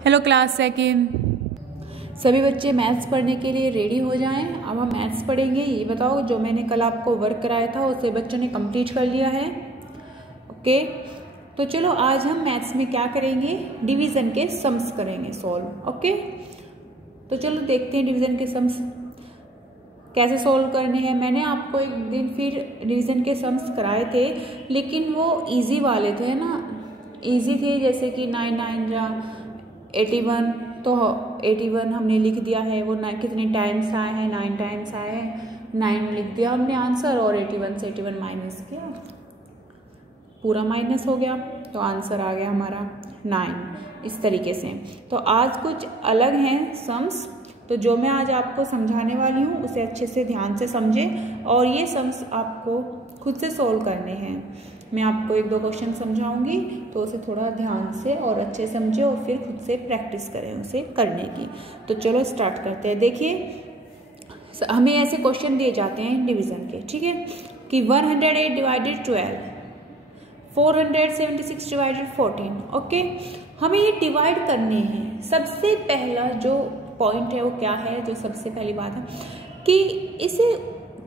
Hello class second. सभी बच्चे maths पढ़ने के लिए रेडी हो जाएं। अब हम मैथ्स पढ़ेंगे। ये बताओ, जो मैंने कल आपको वर्क कराया था उसे बच्चों ने कंप्लीट कर लिया है? ओके, तो चलो आज हम मैथ्स में क्या करेंगे, डिवीजन के सम्स करेंगे सॉल्व। ओके, तो चलो देखते हैं डिवीजन के सम्स कैसे सॉल्व करने हैं। मैंने आपको एक दिन फिर डिवीजन के सम्स कराए थे, लेकिन वो इजी वाले थे ना, इजी थे। जैसे कि 9 9 जा 81, तो 81 हमने लिख दिया है। वो कितने टाइम्स आए हैं, 9 टाइम्स आए हैं, 9 लिख दिया हमने आंसर, और 81 से 81 माइनस किया, पूरा माइनस हो गया, तो आंसर आ गया हमारा 9। इस तरीके से तो आज कुछ अलग हैं सम्स, तो जो मैं आज आपको समझाने वाली हूँ उसे अच्छे से ध्यान से समझें, और ये सम्स आपको खुद से सॉल्व करने हैं। मैं आपको 1-2 क्वेश्चन समझाऊंगी, तो उसे थोड़ा ध्यान से और अच्छे समझे और फिर खुद से प्रैक्टिस करें उसे करने की। तो चलो स्टार्ट करते हैं। देखिए, हमें ऐसे क्वेश्चन दिए जाते हैं डिवीजन के, ठीक है, कि 108 डिवाइडेड 12, 476 डिवाइडेड 14। ओके, हमें ये डिवाइड करने हैं। सबसे पहला जो पॉइंट है वो क्या है, जो सबसे पहली बात है कि इसे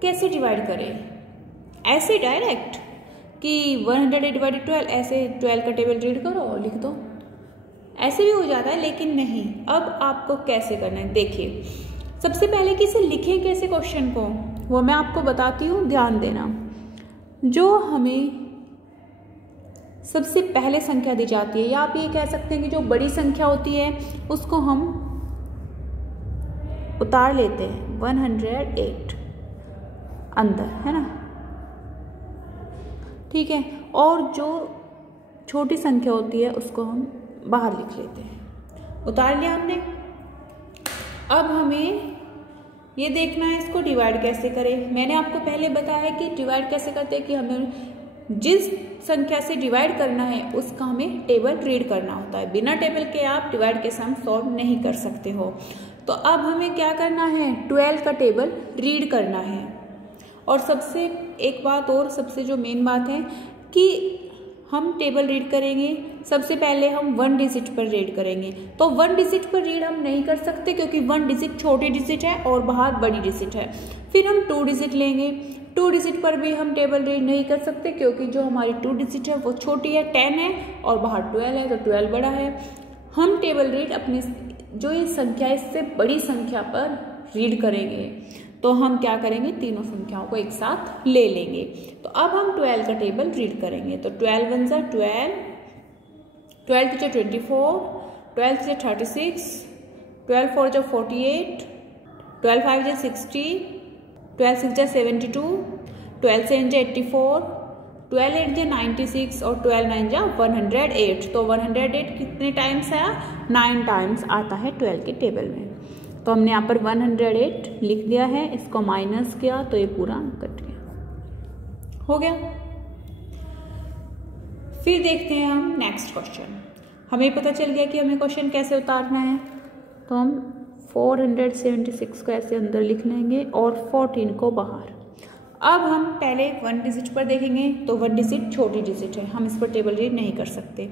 कैसे डिवाइड करें। ऐसे डायरेक्ट कि 108 डिवाइडेड 12, ऐसे 12 का टेबल रीड करो और लिख दो, ऐसे भी हो जाता है, लेकिन नहीं। अब आपको कैसे करना है, देखिए, सबसे पहले कि इसे लिखें कैसे क्वेश्चन को, वो मैं आपको बताती हूँ, ध्यान देना। जो हमें सबसे पहले संख्या दी जाती है, या आप ये कह सकते हैं कि जो बड़ी संख्या होती है उसको हम उतार लेते हैं 108 अंदर, है ना, ठीक है, और जो छोटी संख्या होती है उसको हम बाहर लिख लेते हैं। उतार लिया हमने। अब हमें ये देखना है इसको डिवाइड कैसे करें। मैंने आपको पहले बताया कि डिवाइड कैसे करते हैं, कि हमें जिस संख्या से डिवाइड करना है उसका हमें टेबल रीड करना होता है। बिना टेबल के आप डिवाइड के सम सॉल्व नहीं कर सकते हो। तो अब हमें क्या करना है, 12 का टेबल रीड करना है। और सबसे एक बात और, सबसे जो मेन बात है कि हम टेबल रीड करेंगे, सबसे पहले हम 1 डिजिट पर रीड करेंगे। तो 1 डिजिट पर रीड हम नहीं कर सकते, क्योंकि 1 डिजिट छोटी डिजिट है और बाहर बड़ी डिजिट है। फिर हम 2 डिजिट लेंगे। 2 डिजिट पर भी हम टेबल रीड नहीं कर सकते, क्योंकि जो हमारी 2 डिजिट है वो छोटी है, 10 है, और बाहर 12 है, तो 12 बड़ा है। हम टेबल रीड अपनी जो ये संख्या है इससे बड़ी संख्या पर रीड करेंगे। तो हम क्या करेंगे, तीनों संख्याओं को एक साथ ले लेंगे। तो अब हम 12 का टेबल रीड करेंगे। तो 12 1 जा 12, 12 3 24, 12 3 36, 12 4 जा 48, 12 5 जा 60, 12 6 जा 72, 12 7 जा 84, 12 8 जा 96, और 12 9 जा 108। तो 108 कितने टाइम्स आया, 9 टाइम्स आता है 12 के टेबल में। तो हमने यहाँ पर 108 लिख दिया है, इसको माइनस किया तो ये पूरा कट गया, हो गया। फिर देखते हैं हम नेक्स्ट क्वेश्चन। हमें पता चल गया कि हमें क्वेश्चन कैसे उतारना है। तो हम 476 को ऐसे अंदर लिख लेंगे और 14 को बाहर। अब हम पहले 1 डिजिट पर देखेंगे, तो 1 डिजिट छोटी डिजिट है, हम इस पर टेबल रीड नहीं कर सकते।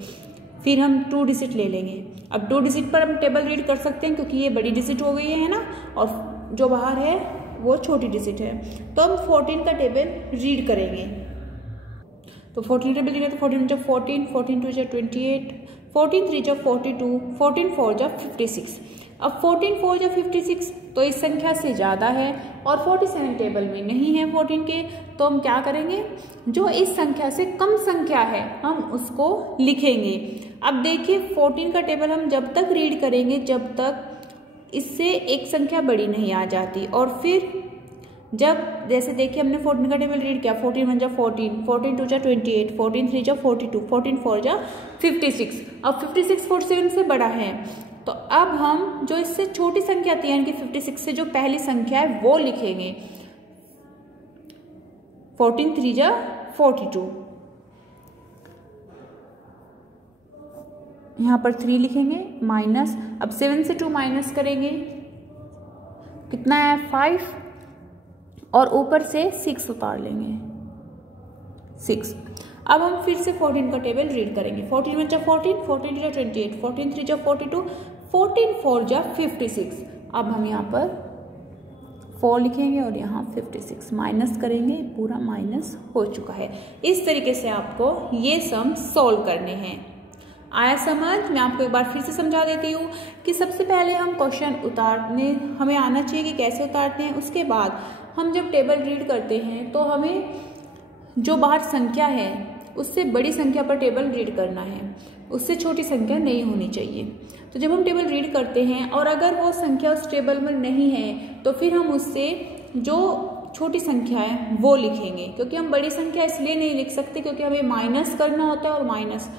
फिर हम 2 डिजिट ले लेंगे। अब 2 डिजिट पर हम टेबल रीड कर सकते हैं, क्योंकि ये बड़ी डिजिट हो गई है ना, और जो बाहर है वो छोटी डिजिट है। तो हम 14 का टेबल रीड करेंगे। तो 14 टेबल रीड, तो 14 जा 14, 14 2 जा 28, 14 3 जा 42, 14 4 जा 56। अब 14 4 जा 56 तो इस संख्या से ज़्यादा है, और 47 टेबल में नहीं है 14 के। तो हम क्या करेंगे, जो इस संख्या से कम संख्या है हम उसको लिखेंगे। अब देखिए, 14 का टेबल हम जब तक रीड करेंगे जब तक इससे एक संख्या बड़ी नहीं आ जाती, और फिर जब जैसे देखिए हमने 14 का टेबल रीड किया, 14 1 जा 14, 14 2 जा 28, 14 3 जा 42, 14 4 जा 56। अब 56 47 से बड़ा है, तो अब हम जो इससे छोटी संख्या थी, यानी कि 56 से जो पहली संख्या है वो लिखेंगे। 14 3 जा 42, यहाँ पर 3 लिखेंगे माइनस। अब 7 से 2 माइनस करेंगे, कितना है 5, और ऊपर से 6 उतार लेंगे 6। अब हम फिर से 14 का टेबल रीड करेंगे। 14 × 14, 14 × 28, 14 × 3 = 42, 14 × 4 = 56। अब हम यहाँ पर 4 लिखेंगे और यहाँ 56 माइनस करेंगे, पूरा माइनस हो चुका है। इस तरीके से आपको ये सम सॉल्व करने हैं। आया समझ? मैं आपको एक बार फिर से समझा देती हूँ कि सबसे पहले हम क्वेश्चन उतारने हमें आना चाहिए कि कैसे उतारते हैं। उसके बाद हम जब टेबल रीड करते हैं तो हमें जो बाहर संख्या है उससे बड़ी संख्या पर टेबल रीड करना है, उससे छोटी संख्या नहीं होनी चाहिए। तो जब हम टेबल रीड करते हैं और अगर वो संख्या उस टेबल में नहीं है तो फिर हम उससे जो छोटी संख्या है वो लिखेंगे, क्योंकि हम बड़ी संख्या इसलिए नहीं लिख सकते क्योंकि हमें माइनस करना होता है और माइनस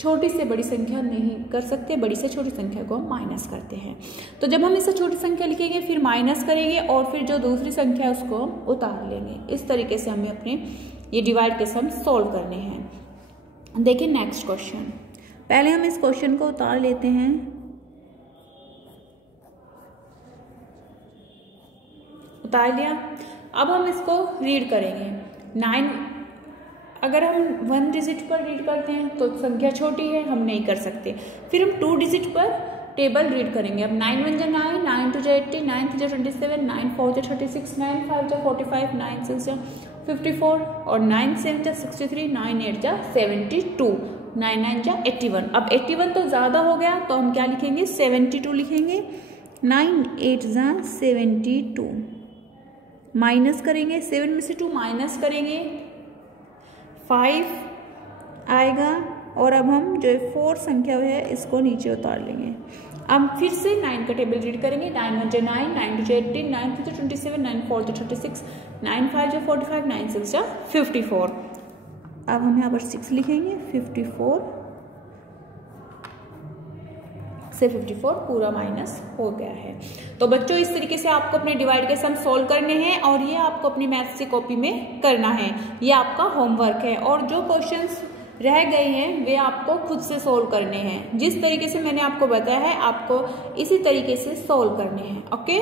छोटी से बड़ी संख्या नहीं कर सकते, बड़ी से छोटी संख्या को हम माइनस करते हैं। तो जब हम इससे छोटी संख्या लिखेंगे फिर माइनस करेंगे और फिर जो दूसरी संख्या है उसको हम उतार लेंगे। इस तरीके से हमें अपने ये डिवाइड के सम सॉल्व करने हैं। देखिए नेक्स्ट क्वेश्चन, पहले हम इस क्वेश्चन को उतार लेते हैं। उतार लिया। अब हम इसको रीड करेंगे। 9 अगर हम 1 डिजिट पर रीड करते हैं तो संख्या छोटी है, हम नहीं कर सकते। फिर हम 2 डिजिट पर टेबल रीड करेंगे। अब 9 × 1 = 9, 9 × 2 = 80, 9 × 3 = 27, 9 × 4 = 36, 9 × 5 = 45, 9 × 6 = 54 और 9 × 7 = 63, 9 × 8 = 72, 9 × 9 = 81। अब 81 तो ज़्यादा हो गया तो हम क्या लिखेंगे? 72 लिखेंगे। 9 × 8 = 72, माइनस करेंगे, 7 में से 2 माइनस करेंगे, 5 आएगा और अब हम जो 4 संख्या है इसको नीचे उतार लेंगे। अब फिर से 9 का टेबल रीड करेंगे। 9 × 1 = 9, 9 × 2 = 18, 9 × 3 = 27, 9 × 4 = 36, 9 × 5 = 45, 9 × 6 = 54। अब हम यहाँ पर 6 लिखेंगे। 54 से 54 पूरा माइनस हो गया है। तो बच्चों इस तरीके से आपको अपने डिवाइड के सम सॉल्व करने हैं और ये आपको अपनी मैथ्स की कॉपी में करना है। ये आपका होमवर्क है और जो क्वेश्चंस रह गए हैं वे आपको खुद से सॉल्व करने हैं। जिस तरीके से मैंने आपको बताया है आपको इसी तरीके से सॉल्व करने हैं। ओके।